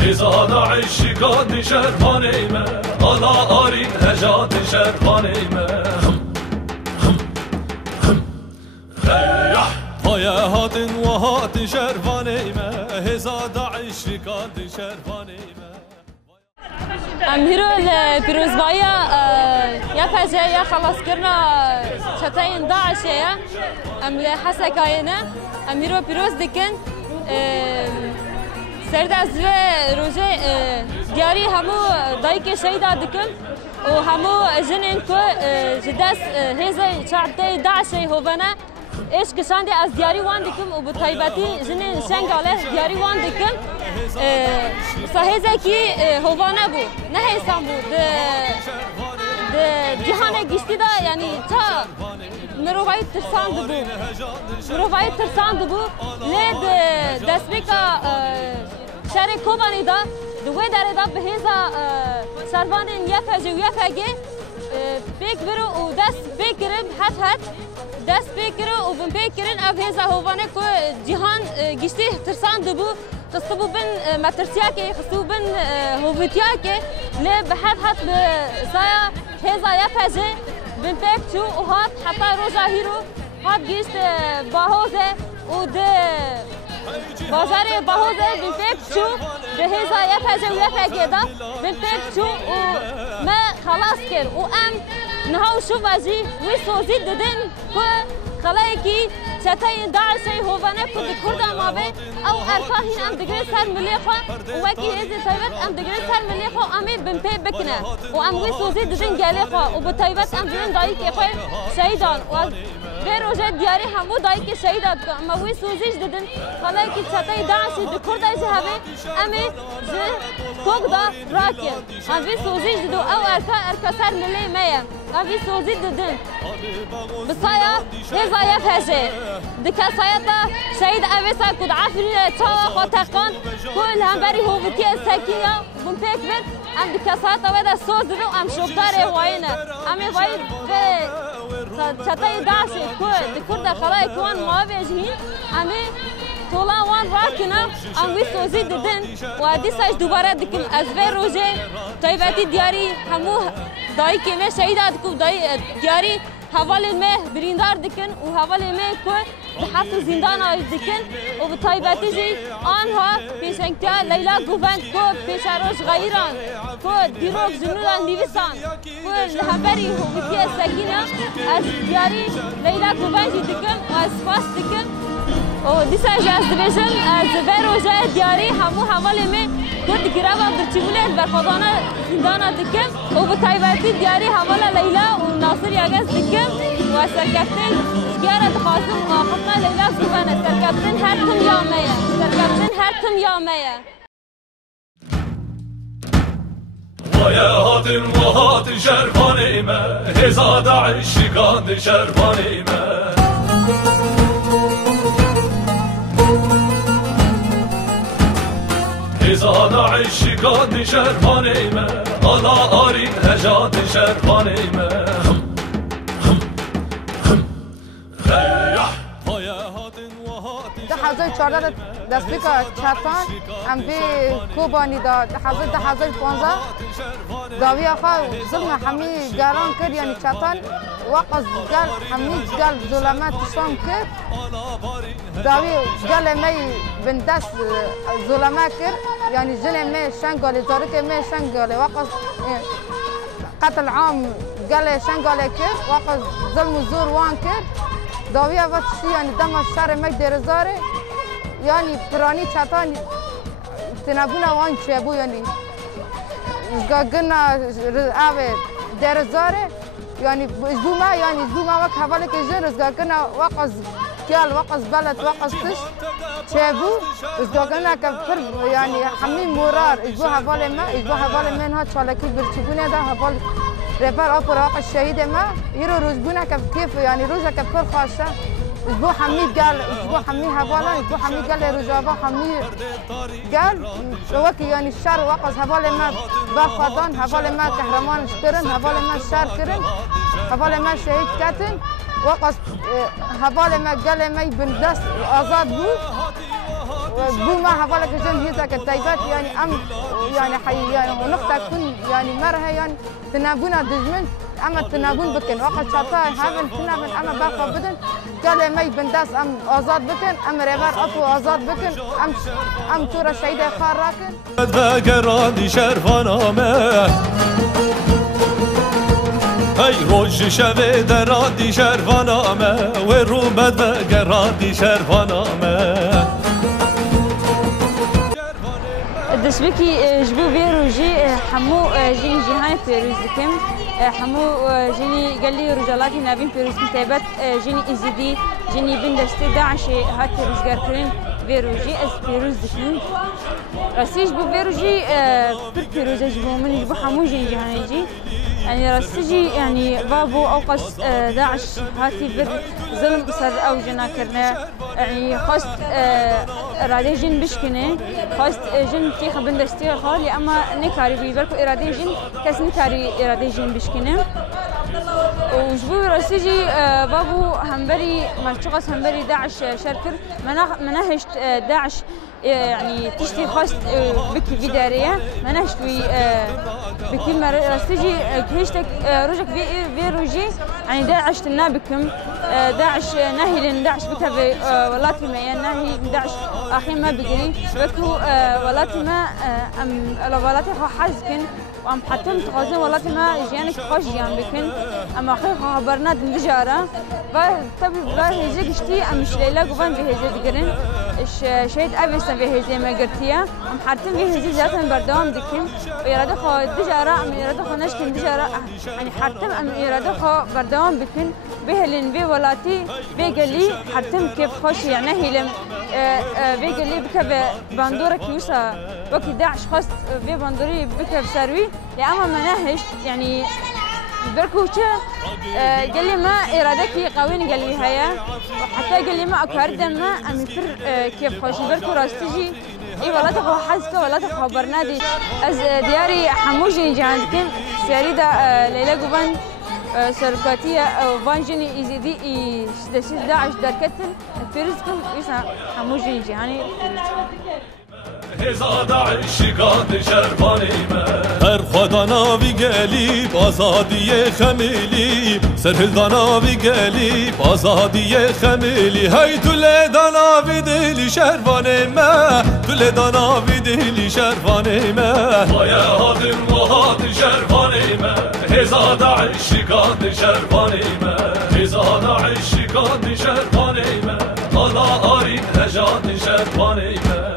هزار عشقات شرفانيمه على آرين هجات شرفانيمه های هاتن و هات شرفانيمه هزار عشقات شرفانيمه امهرو البروزبايا يا فجأة يا خلاص كرنا شتين داعش يا ام لحسكاينا امهرو بروز دكن سرد از روزه دیاری همو دایک شهید دکم و همو جنین که جداس هزار شعبته داعش هوونه ايش كشاندي از دیاری وان دکم و بطیبتی جنین شنگاله دیاری وان دکم صحیزه کی هوانه بو نه هستم بود جهان گشتی دا یعنی تا مروای ترساند بو مروای ترساند بو لید دسبیکا شهر کوبانی دا دوی داره دا به هزا سروانین یفجی و یفگی بیک برو و دست بیکرم هفت دست بیکرم و بن بیکرن او هزا هوانه که جهان گشتی ترساند بو خصوصا بن مترسياكي خصوصا بن هوفيتياكي لا بحد حد سايا هذا يفاجئ بن بيكتشو وهات حتى روجا هيرو هات جيست باهوزه ود بازار باهوزه بن بيكتشو بهذا يفاجئ ويفاجئ ده بن بيكتشو وما خلاص كر وام نهاو شو باجي ويسوزي ددن خلايكي شتاين داعشي هوفانا كود كردا مابي او اركاهين ام دغري سر مليخو وكي هزي تايبت ام دغري سر مليخو امي بنبي بكنا وام وي سوزي ددن جاليخو وبتايبت ام دين دايك اخوي شهيدان و بروجه دياري همو دايك شهيدات اما وي سوزيش ددن خلايكي شتاي داعشي بكردا جهبي امي كوكدا راكي ام وي سوزيش ددو او اركا سر ملي ميا ام وي سوزي ددن بصايا هزا يفهجي دكا سايتا شهيد أبيسا كود عافرين تشاوا خاتقان كل همبري هوفتي السكينة بمبيك بيت أم دكا سايتا ودا سوزرو أم شوكتاري هواينا أمي هواي شتاي داشي كل دكوردا خلاي كوان مواجهين أمي طولا وان راكنا أم ويسوزي ددن وادي ساج دوباره دكم أزفي روجي طيباتي دياري همو داي كمي شهيدات كو دياري حوالی مه بریندار دکن و حوالی مه که به حبس زندان آیز دکن و به طایبتی جی آنها پیشنگتیا لیلا گوبند که پیشاروش غیران که دیروک جنودان دیویسان که لحبری هویتی سکینه از دیاری لیلا گوبند جی دکن و از فاس دکن و دیسا جاز دبیجن از بروجه دیاری همو حوالی مه كنت قرابة برتشيبولات برخضانة زندانة دكم وبطيباتي دياري حوالا ليلى وناصر ياغاز دكم وسركبتين سجارة خاصم وخطنا ليلى زبانة سركبتين هرتم يومية سركبتين هرتم يومية ويا هاتن وهات شرفانيمة هزاد عشقات شرفانيمة هزار عشقات شرفانيمه على آرين هجات شرفانيمه ده حضر 14 دسبیکا چتان ام بی کوبانی دا ده حضر 15 داوی آخا ظلم همی گران کرد یعنی چتان وقت گل همی گل ظلمت تشام کرد داوی گل می بن دست ظلمت کرد یعنی جن می شنگالی تارک می شنگالی وقت قتل عام گل شنگالی کرد وقت ظلم و زور وان کرد داوی وقتی یعنی دم شهر می درزاره یعنی پرانی چتان تنبونه وان چه بو یعنی گنا آوه درزاره یعنی زوما وقت حواله که جر گنا وقت گل وقت بلد وقت تش چه بو گنا که پر یعنی همین مرار ازبو حواله من ها چالکی برچگونه ده حوال رفر آپر آقا شهید ما یرو روزبونه که کیف یعنی روزه که پر خواسته ازبو حمی گل ازبو حمی حواله ازبو حمی گل روزابا حمی گل وکی یعنی شهر وقت حواله ما برخوادان حواله ما قهرمان کرن حواله ما شهر کرن حواله ما شهید کتن وقت حواله ما قال ما بندست آزاد بو بو ما حواله كجن هيتا كتايفات يعني يعني حي يعني ونقطة كن يعني مرها يعني تنابونا دجمن أما تنابون بكن وقت شاطا هذا تنابون أما باقى بدن قال ما بندست أم آزاد بكن أم ريفار أطو آزاد بكن أم تورا شهيدة خار راكن فقراني شرفانامه ای روش شوه درادی شرفانامه و رومد و گرادی شرفانامه دشبكي جبو بيروجي حمو جيني جهان بيروزكم حمو جيني قال لي رجالاتي نابين بيروزكم تيبت جيني ازيدي جيني بين دستي داعش هات روزگار كرين بيروجي اس بيروزكم راسي جبو بيروجي بيروزي جبو من جبو حمو جيني جهان يجي يعني راسجي يعني بابو اوقس داعش هاتي بر ظلم صار او جنا كرنا يعني خاص اراده جن بشكنه خاص جن كي خبن دستي خالي اما نكاري بيبركو اراده جن كاس نكاري اراده جن بشكنه وجبو راسجي بابو همبري مرشقص همبري داعش شركر مناهشت داعش يعني تشتي خاص بكي في داريه مناهشت بكي راسجي كيشتك رجك في روجي يعني داعش تنابكم داعش ناهي لان داعش بكها ولاتي ما ناهي داعش اخي ما بقري بكو ولاتي ما ولاتي حازكن وام حتم تخازن ولاتي ما جيانك خوش جيان بكن اما اخي خبرنا دنجاره طبي بلا هيجي كشتي ام شليله قبان بهيجي دقرن شهيد ابيسن بهيجي ما قرتيا ام حتم بهيجي ذاتن بردوام دكن ويراده خو دجاره ام يراده خو نشكن دجاره يعني حتم ام يراده خو بردوام بكن بهلن بي ولاتي بيقلي حتم كيف خوش يعني هيلم بيقلي بك باندورك يوسا وقت داعش خاص بي باندوري بك بسروي يا اما مناهج يعني بركوشة قال لي ما إرادتي قوين قال لي هيا وحتى قال لي ما أكارد ما أميفر كيف خوش بركو راستجي إي والله تخو حزك والله تخو برنادي أز دياري حموجي جاندكن سياريدا ليلى قبان سرقاتية وفانجيني إزيدي دسيس داعش دركتن فيرزكم إيسا حموجي جهاني هزا داعشی قاد شرفانیمه هر خدا ناوی گلی بازادی خمیلی سرهل داناوی گلی بازادی خمیلی هی توله داناوی دلی شرفانیمه توله داناوی دلی شرفانیمه وای هادم و هاد شرفانیمه هزا داعشی قاد شرفانیمه هزا داعشی قاد شرفانیمه حالا آرین هجاد شرفانیمه